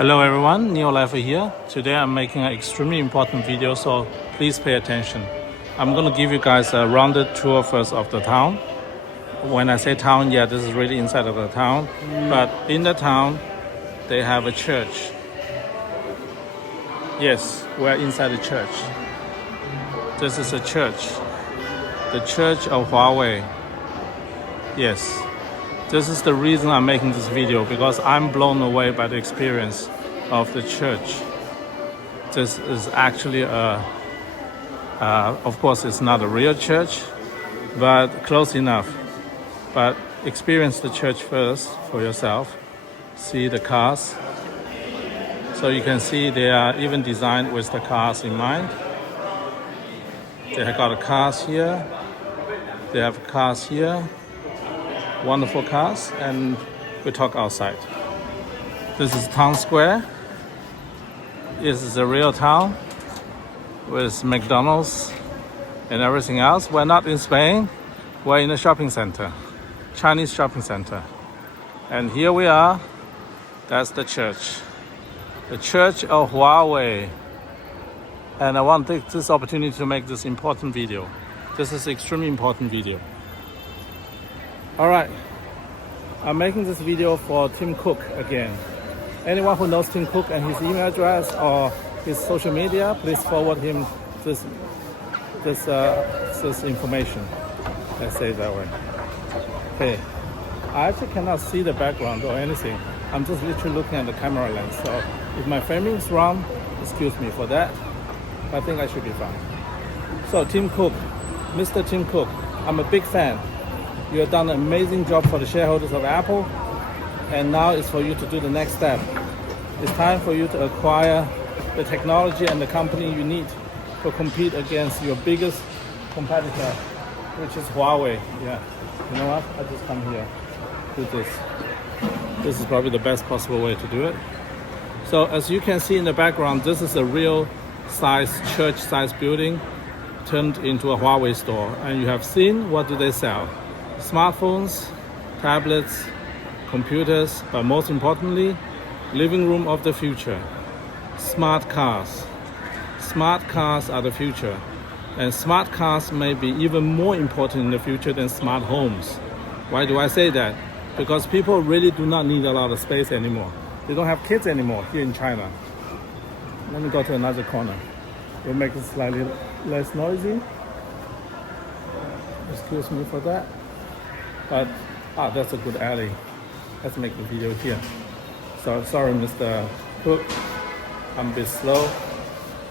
Hello everyone, NIO Life here. Today I'm making an extremely important video, so please pay attention. I'm going to give you guys a rounded tour first of the town. When I say town, yeah, this is really inside of the town. But in the town, they have a church. Yes, we're inside the church. This is a church. The Church of Huawei. Yes. This is the reason I'm making this video, because I'm blown away by the experience of the church. This is actually of course it's not a real church, but close enough. But experience the church first for yourself. See the cars. So you can see they are even designed with the cars in mind. They have got cars here. They have cars here. Wonderful cars, and we talk outside. This is town square. This is a real town with McDonald's and everything else. We're not in Spain, we're in a shopping center, Chinese shopping center. And here we are, that's the church. The Church of Huawei. And I want to take this opportunity to make this important video. This is an extremely important video. Alright, I'm making this video for Tim Cook again. Anyone who knows Tim Cook and his email address or his social media, please forward him this information. Let's say it that way. Okay, I actually cannot see the background or anything. I'm just literally looking at the camera lens. So if my framing is wrong, excuse me for that. I think I should be fine. So Tim Cook, Mr. Tim Cook, I'm a big fan. You have done an amazing job for the shareholders of Apple, and now it's for you to do the next step. It's time for you to acquire the technology and the company you need to compete against your biggest competitor, which is Huawei. Yeah, you know what? I just come here, do this. This is probably the best possible way to do it. So as you can see in the background, this is a real size, church size building turned into a Huawei store. And you have seen, what do they sell? Smartphones, tablets, computers, but most importantly, living room of the future. Smart cars. Smart cars are the future. And smart cars may be even more important in the future than smart homes. Why do I say that? Because people really do not need a lot of space anymore. They don't have kids anymore here in China. Let me go to another corner. We'll make it slightly less noisy. Excuse me for that. But, that's a good alley. Let's make the video here. So, sorry, Mr. Cook. I'm a bit slow.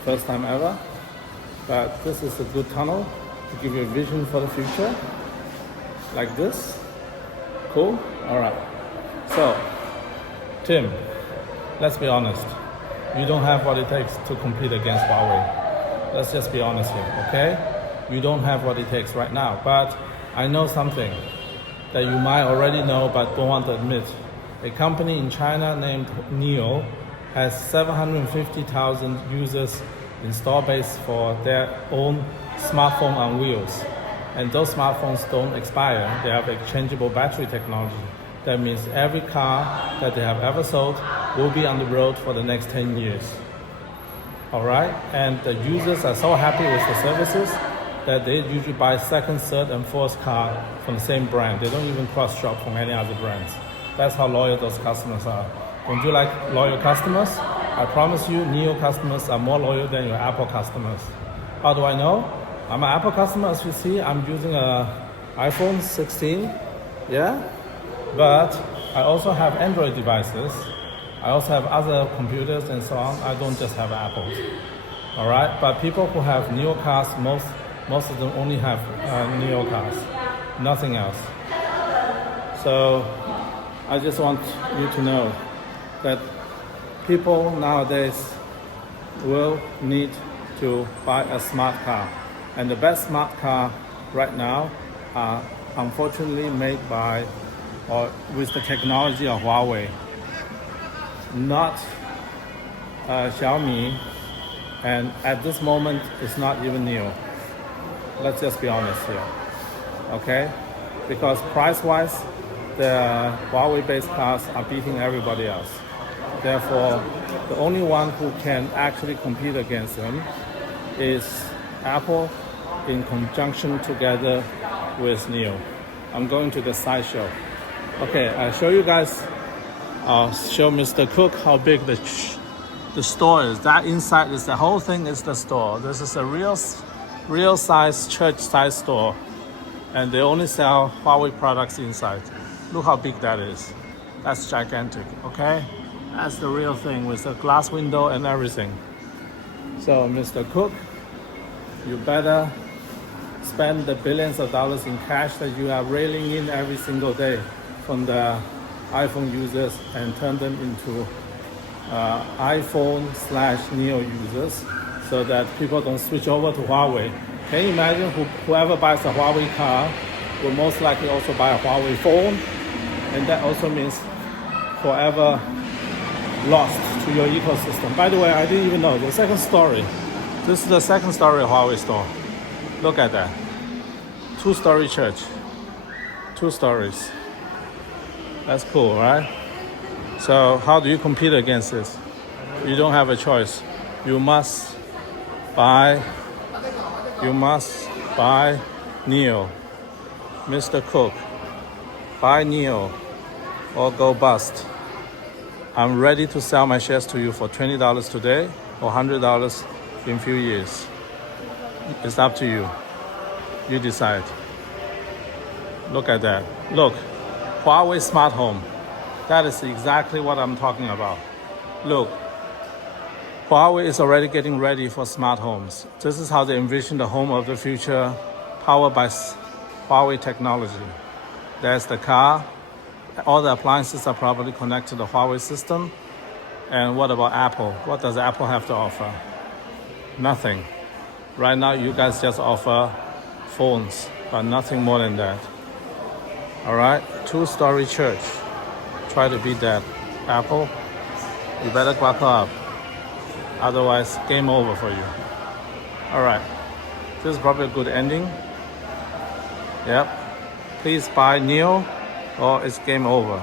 First time ever. But this is a good tunnel to give you a vision for the future. Like this. Cool? Alright. So, Tim, let's be honest. You don't have what it takes to compete against Huawei. Let's just be honest here, okay? You don't have what it takes right now. But I know something that you might already know but don't want to admit. A company in China named NIO has 750,000 users install base for their own smartphone on wheels. And those smartphones don't expire. They have exchangeable battery technology. That means every car that they have ever sold will be on the road for the next 10 years. All right? And the users are so happy with the services that they usually buy second, third, and fourth car from the same brand. They don't even cross-shop from any other brands. That's how loyal those customers are. Don't you like loyal customers? I promise you, NIO customers are more loyal than your Apple customers. How do I know? I'm an Apple customer, as you see. I'm using an iPhone 16, yeah? But I also have Android devices. I also have other computers and so on. I don't just have Apples. All right? But people who have NIO cars, most of them only have NIO cars, nothing else. So I just want you to know that people nowadays will need to buy a smart car. And the best smart car right now are unfortunately made by or with the technology of Huawei, not Xiaomi, and at this moment it's not even NIO. Let's just be honest here, okay? Because price-wise, the Huawei-based cars are beating everybody else. Therefore, the only one who can actually compete against them is Apple in conjunction together with NIO. I'm going to the sideshow. Okay, I'll show you guys. I'll show Mr. Cook how big the store is. That inside is the whole thing is the store. This is a real size church size store, and they only sell Huawei products inside. Look how big that is. That's gigantic. Okay, that's the real thing with the glass window and everything. So Mr. Cook, you better spend the billions of dollars in cash that you are railing in every single day from the iPhone users and turn them into iPhone/NIO users, so that people don't switch over to Huawei. Can you imagine whoever buys a Huawei car will most likely also buy a Huawei phone, and that also means forever lost to your ecosystem. By the way, I didn't even know the second story. This is the second story Huawei store. Look at that. 2-story church. 2 stories. That's cool, right? So how do you compete against this? You don't have a choice. You must buy NIO. Mr. Cook, buy NIO or go bust. I'm ready to sell my shares to you for $20 today or $100 in a few years. It's up to you. You decide. Look at that. Look, Huawei Smart Home. That is exactly what I'm talking about. Look, Huawei is already getting ready for smart homes. This is how they envision the home of the future, powered by Huawei technology. There's the car. All the appliances are probably connected to the Huawei system. And what about Apple? What does Apple have to offer? Nothing. Right now, you guys just offer phones, but nothing more than that. All right, 2-story church. Try to beat that. Apple, you better buckle up. Otherwise, game over for you. All right, this is probably a good ending. Yep. Please buy NIO or it's game over.